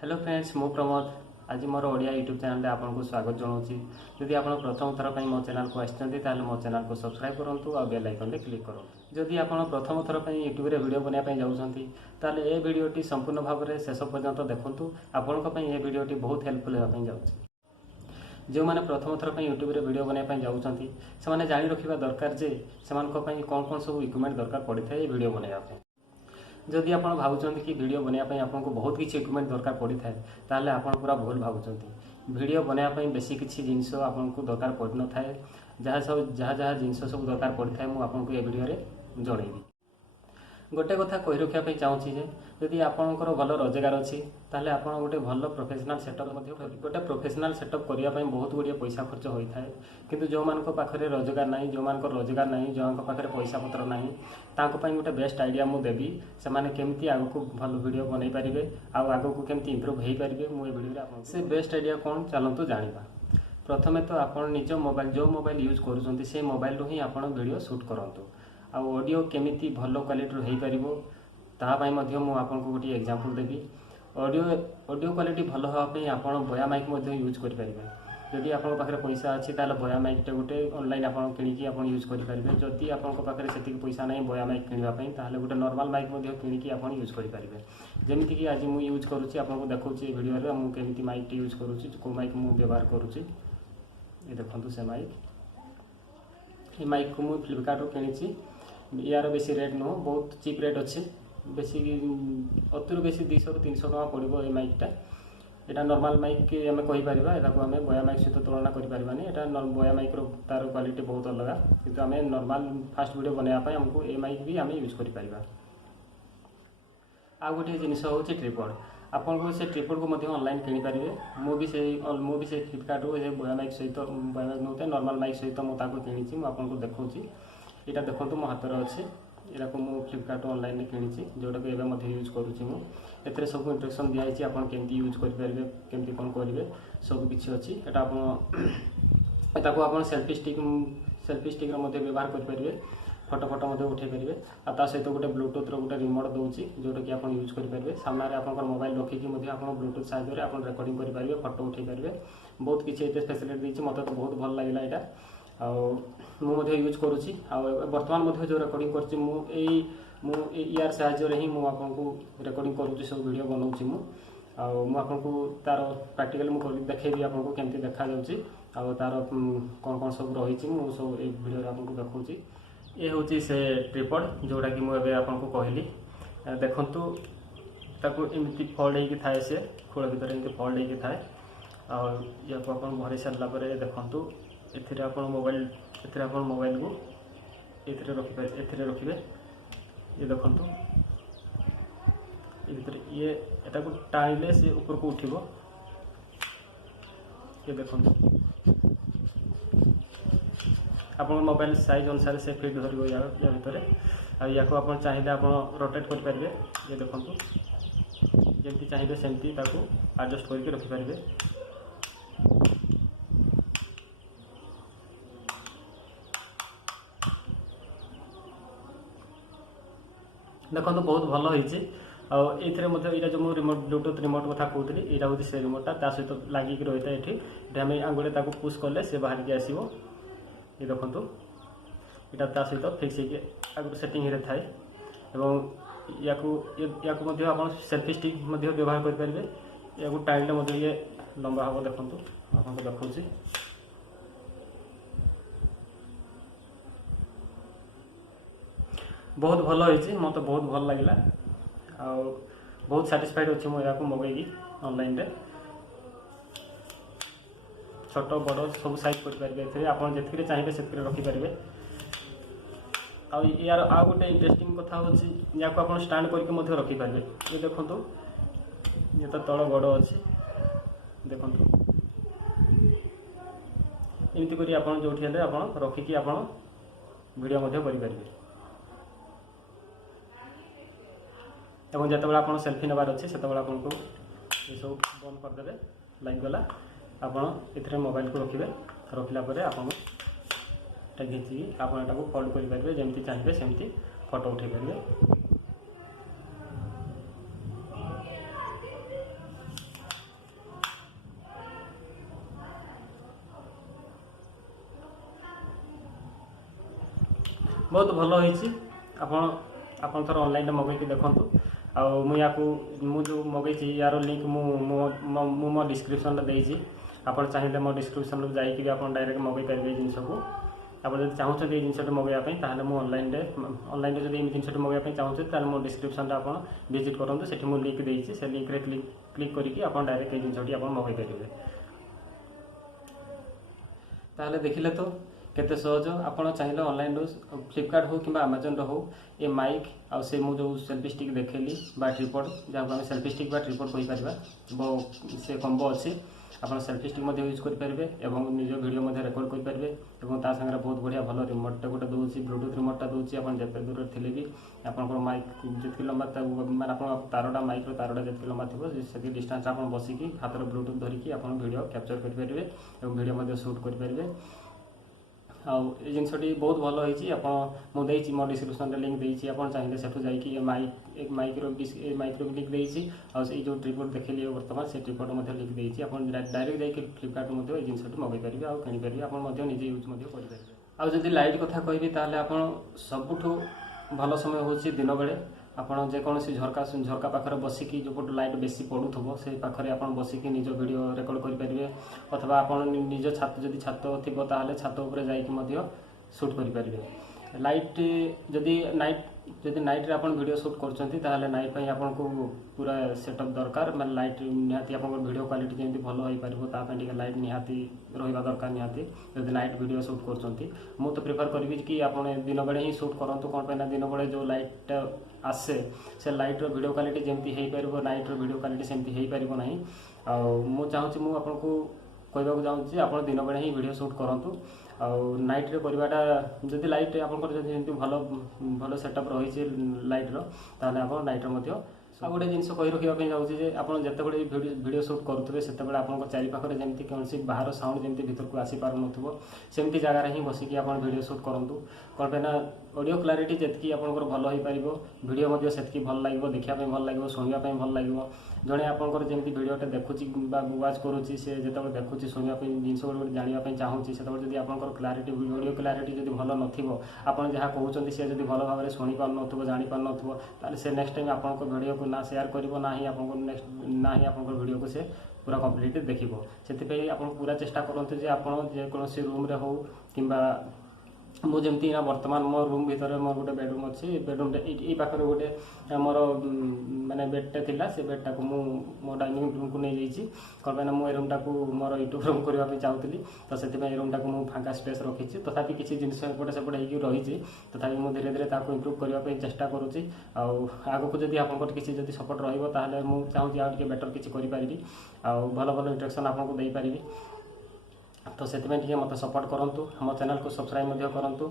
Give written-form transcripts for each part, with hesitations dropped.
Hello friends मु प्रमोद आज मोर Odia YouTube channel आपको स्वागत जनाऊँगी। जदि आप प्रथम थर पर मो चैनल को आसते मो चैनल को सब्सक्राइब करूँ और बेल आइकन क्लिक करूँ। जदि आप प्रथम थर पर यूट्यूब रे वीडियो बनाने जाऊँगी ताले ए वीडियोटी संपूर्ण भाव में शेष पर्यंत देखूँ। आपण ये वीडियोटी बहुत हेल्पफुल होगापी जाऊँगी। जो मैंने प्रथम थर पर यूट्यूब रे वीडियो बनाने जाऊँगी से जाणी रखा दरकार जे से कौन कौन सब इक्विपमेंट दरकार पड़ता है वीडियो बनाने। जदि आप भावुंट कि वीडियो बनाने आपको बहुत किसी इक्विपमेंट दरकार पड़ी था ताले आप पूरा भूल भावुंट। वीडियो बनाने बेसी किसी जिनस आपको दरकार पड़ न था। जहाँ सब जहाँ जिनस सब दरकार पड़ी था मुझे ये वीडियो जनइबी। गोटे कथा कही रखापी चाहूँगी जदि आपंकर भल रोजगार अच्छी ताले आप गोटे भल प्रोफेशनल सेटअप गोटे प्रोफेशनल सेटअप करने बहुत गुड़िया पैसा खर्च होता है। किंतु जो मान पाखे रोजगार ना जो मान रोजगार ना जो पाखे पैसा पत्र ना तांको गोटे बेस्ट आइडिया मुझे देवी से केमती आगू भल वीडियो बनई पारे आगू केमती इम्प्रूव हो पारे मुझे वीडियो से बेस्ट आइडिया कौन चलतु जाना। प्रथमे तो आप निज मोबाइल जो मोबाइल यूज करुँच से मोबाइल ही आप वीडियो शूट करूँ। ऑडियो केमिति भल क्वालिटी हो पारिबो ताहापाई मध्य मु आपको गोटे एग्जांपल देवी। ऑडियो क्वालिटी भल होगापी आप बया माइक यूज करेंगे। जदि आप पाखे पैसा अच्छी ताल बया माइकटे गोटे ऑनलाइन आप किणिकी आप यूज करेंगे। जदि आप पाखे से पैसा ना बया माइक किणापी ताहले गोटे नॉर्मल माइक किणिकी आप यूज करेंगे। जमीती कि आज मुझे यूज करुँची आपको देखा वीडियो में मुझे माइक यूज करुँची को माइक मुझे व्यवहार करुँची। ये देखो से माइक ये माइक को मुझे फ्लिपकार्ट किणी यार बेसी रेट नुह बहुत चीप रेट अच्छे बेसी अतुर बेसी 200 ରୁ 300 टका पड़ो ये माइकटा। यहाँ नॉर्मल माइक आम कहीपर यहाँ आम बया माइक सहित तुलना करें। यहाँ बया माइक तार क्वालिटी बहुत अलग किंतु आम नॉर्मल फास्ट वीडियो बनायापी आमको ये माइक भी आम यूज कर। आ गोटे जिनस हूँ ट्रिपॉड आपको से ट्रिपॉड को ऑनलाइन किनीपारे। मुझे फ्लिपकार्ट रू बया माइक सहित बया माइक नौते नॉर्मल माइक सहित मुझे किणी आपको देखा। यहाँ देखो मो हाथ में अच्छे यहाँ को मुझे फ्लिपकार्ट ऑनलाइन किणी जोटा कि एवं यूज करुँची। सब इंस्ट्रक्शन दिखाई आप केमती यूज करेंगे केमती कौन करेंगे सब किसी अच्छी। यहाँ आप सेल्फी स्टिक व्यवहार करेंगे फोटो फोटो उठे पारे। आ सहित गोटे ब्लूटूथ गोटे रिमोट दूसरी जोटा कि आप यूज करेंगे। सामने आप मोबाइल रखिकी ब्लूटूथ साहाय्य आप रेकर्डिंग करेंगे फोटो उठे पारे। बहुत किसी ये फैसिलिटी देती मत तो बहुत भल लगे यहाँ मुझे यूज करुँची। बर्तमान जो रेकर्डिंग कर यार साहाय्य ही मुझे रेकर्डिंग करुँची सब वीडियो बनाऊँगी मुझे तार प्रैक्टिकल मुझे देखेबी आपको केमती देखा तार कौन कौन सब रही सब ये वीडियो आपको देखा। ये हूँ से ट्रिपॉड जोटा कि मुझे आपको कहली देखु एमती फोल्ड होए सी खोल भितर एमती फोल्ड होए या को आप भरी सारा देखूँ एथिरे आप मोबाइल को एथिरे रखिए। ये देखो ये भीतर ये एटा को टाइले से ऊपर को उठिबो। ये देखो आप मोबाइल साइज अनुसार से फिट धरब या भितर या को आप चाहिए आप रोटेट करेंगे। ये देखो जमी चाहिए सेमती एडजस्ट करके रखिपारे। देखो बहुत भल होती ये जो मुझे रिमोट ब्लूटूथ रिमोट कथा कहती यहाँ हूँ से रिमोटा सहित लगिक रही है। ये आम आंगुले पुश कले से बाहर के आसो। ये देखो यहाँ सहित फिक्स आगुरी सेटिंग थाए या आप सेल्फी स्टिक व्यवहार करेंगे। या टाइल ये लंबा हम देखो आपको देखा बहुत भल होती मत तो बहुत भल लगे बहुत सैटिस्फाइड अच्छी मुझे मगेगी ऑनलाइन रे छोट बड़ सब साइज करेंगे आप जी चाहिए से रखिपारे। यार आ गोटे इंटरेस्टिंग कथा होची या को आप स्टैंड करके रखिपारे। ये देखो ये तो तल गड़ अच्छी देखो एमती कर जो आप रखिकी आप वीडियो करेंगे। और जिते आप सेल्फी नेबार अच्छे से आपको ये सब बंद करदे लाइक गला आप ये मोबाइल को रखिए। रखला आप घिची आप फोल्ड करेंगे जमी चाहिए सेमती फोटो उठे पारे। बहुत भल होईची आपण आपण थोड़ा ऑनलाइन मगैकी देखंतु आउ मु याकू मु जो मगैची यार लिंक मु मो डिस्क्रिप्शन रे देइची आपण चाहिए मो डिस्क्रिप्शन रे जाई कि आपण डायरेक्ट मगै परिबे जिंस को आप जब चाहते ये जिनस मगाइवाई ताहले मु ऑनलाइन रे जब जिनस मगाइवाई चाहते ताहले मो डिस्क्रिप्शन रे आपण विजिट करूँ से मुझे लिंक देइछि से लिंक रे क्लिक करके आप डायरेक्ट ये जिनस आप मगाई पारे ताहले देखिले तो केते सहज आपण चाहिए ऑनलाइन फ्लिपकार्ट हो कि अमेजन रो हो ये माइक आ से मु जो सेल्फी स्टिक देखेली बा ट्रिपॉड जहाँ आम सेल्फी स्टिक बा ट्रिपॉड कहि परिबा से कम्बो अच्छी आप सेल्फी स्टिक यूज करेंगे और निज वीडियो रेकर्ड करेंगे और ता सागर बहुत बढ़िया भल रिमोट गोटे दूसरी ब्लूटूथ रिमोटा दूसरी आप जिते दूर थे भी आप माइक जितकी लंबा माने आप तारटा माइक तारटा जितकी लंबा थी से डिस्टेंस आप बसिकी हाथ में ब्लूटूथ धरिकी आप वीडियो कैप्चर करेंगे और वीडियो शूट करेंगे आउ ये जिनसटी बहुत भल होती मुझे मो डिस्क्रिप्शन लिंक देती आप चाहिए सेठू जाकि माइक लिंक देती आई जो ट्रिपॉड देखिए बर्तमान से ट्रिपॉड लिंक देती आप डायरेक्ट जाकि फ्लिपकार्ट ये जिनसटी मगै पारे और किनीपारे आप निजे यूज करेंगे आउ जदि लाइट कथा कहबी ताहले आपण सबुठू भल समय होची दिन बेले आपड़ जेकोसी झरका पाखे बसिकी जो पट लाइट बेसी पड़ू से पाखे आप बसिकी निज वीडियो रेकर्ड करेंगे अथवा आप निज छात जदि छात थी ताहले छात उपर जाकि शूट करेंगे लाइट जदि नाइट रे आपण वीडियो शूट कर नाइट आपन को पूरा सेटअप दरकार मैं लाइट निहाती आप वीडियो क्वालिटी जमी भल हो पारे लाइट निहाती रहा दरकार निहाती जब नाइट वीडियो शूट कर प्रिफर करी कि आप दिन बेले ही शूट करूँ कौन पे दिन बेले जो लाइट आसे से लाइट वीडियो क्वालिटी जमी हो पार नाइट वीडियो क्वालिटी सेमती हो पार ना मुझे चाहूँगी मुझे कहवाक चाहूँगी आप दिन बेले ही वीडियो शूट करूँ आउ नाइट रे करवाटा जदि लाइट आपंकर भल भल सेटअप रही लाइट ताहले आप नाइट आ गोटे जिन कही रखापी चाहूँगी आप जिते बड़े वीडियो शूट करुवे से आप चारिपाखे जमी कौन बाहर साउंड जमी भीतर को आसी पार नमती जगार ही बसिकी आप वीडियो शूट करूँ कौन पे ऑडियो क्लारिटी जी आप भल हो पार वीडियो से भल लगे देखापी भल लगे शुणापी भल लगे जड़े आपंकर जमी वीडियोटे देखुची वाच करुच्ची से जो देखुची शुणापी जिन गोटे जानापी चाहूँगी से जब आप क्लारिटी ऑडियो क्लारिटी जब भल नप जहाँ कहते सी जब भल भाव में शुणी पार न जापार न से नेक्स्ट टाइम आप वीडियो को ना शेयर कर ना ही आपको नेक्स्ट ना ही आप वीडियो को से पूरा कंप्लीट देखिबो से आप पूरा चेष्टा करते जे आप जेकोसी रूम रे हो कि मुझे वर्तमान मो रूम भीतर मोर गोटे बेडरूम अच्छी बेडरूम ये पाखे गोटे मोर माने बेडटे थिला से बेडटा को मो डाइनिंग रूम को नहीं जाइए कौन पे मुझे रूमटा को मोर यूट्यूब रूम करने चाहूली तो से रूमटा को मुझे फाँका स्पेस रखी तथापि किसी जिनस एपटे सेपटे हो रही तथापि मुझे धीरे धीरे इम्प्रूव करने चेष्टा करुँची आगक जब आप किसी जब सपोर्ट रहा मुझे चाहूँगी आगे बेटर किसी करें भल भल इंटरेक्शन आपको दे पारि तो से मत सपोर्ट करूँ मो चैनल को सब्सक्राइब करूँ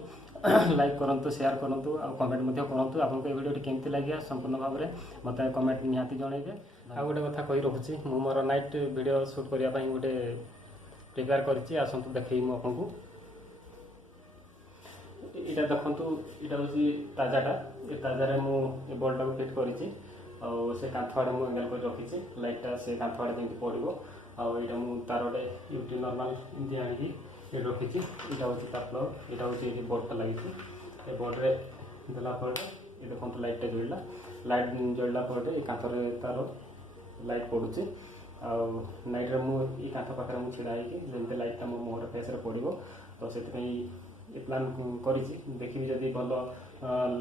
लाइक करूँ शेयर करूँ और कमेंट करूँ आपको ये वीडियो केमती लगे संपूर्ण भाव में मत कमेंट निहाती जनइबे आ गोटे कथा कही रखुच्छी मु मोर नाइट वीडियो शूट करने गोटे प्रिपेयर कर देखी मुझको यहाँ देखु यहाँ हूँ ताजाटा ये ताजा मुझे बल्टा को फिट करी से कांथ आड़े मुझे एंगल कर रखी लाइटा से कांथ आड़े जमी पड़ो आईटा मुझे तारोटे यूट्यूब नॉर्मल इमती आनिकी ये रखी यहाँ हूँ तार प्लग यहाँ हूँ ये बोर्डटा लगी बोर्ड्रे देला ये देखो लाइटा जल्ला लाइट जल्ला कांथर तार लाइट पड़ुचे नाइट मुझे कांथ पाखे मुझे छिड़ा जमी लाइटा मो मुहर फेस पड़ो तो से ये प्लान करी देखी जदि भल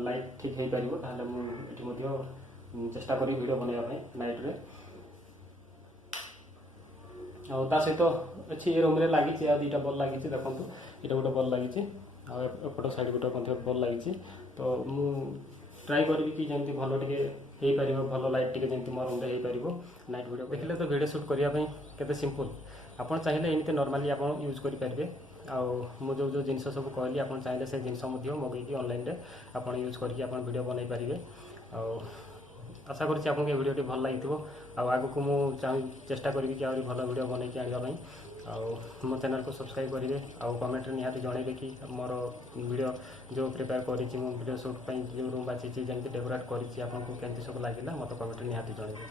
लाइट ठीक हो पार ताहले चेष्टा करी वीडियो बनवाई नाइट रे आ सहित अच्छी ये रूम लगी दुईटा बल लगी देखो ये गोटे बल लगी एपट साइड गोटे बल लगी तो मु ट्राई करी कि जमी भल टे भल लाइट टे जमी मो रूम हो पार नाइट वीडियो देखिले तो वीडियो शूट करने केते सिंपल आप चाहिए एमती नॉर्मली आप यूज करेंगे जो जो जिन सब कहली आप चाहिए से जिन मगैकी ऑनलाइन आप यूज करके वीडियो बनई पारे आशा करुँच आपको ये वीडियो भल लगी आगक मुझे चेष्टा करी कि आहरी भल वीडियो बनई आने मो चैनल को सब्सक्राइब करेंगे आउ कमेंट निहाती जनइबे कि मोर वीडियो जो प्रिपेयर करी वीडियो शूट जो रूम बाची जमी डेकोरेट करी आपको केमती सब लगे मत कमेंट निहाती जनइबे।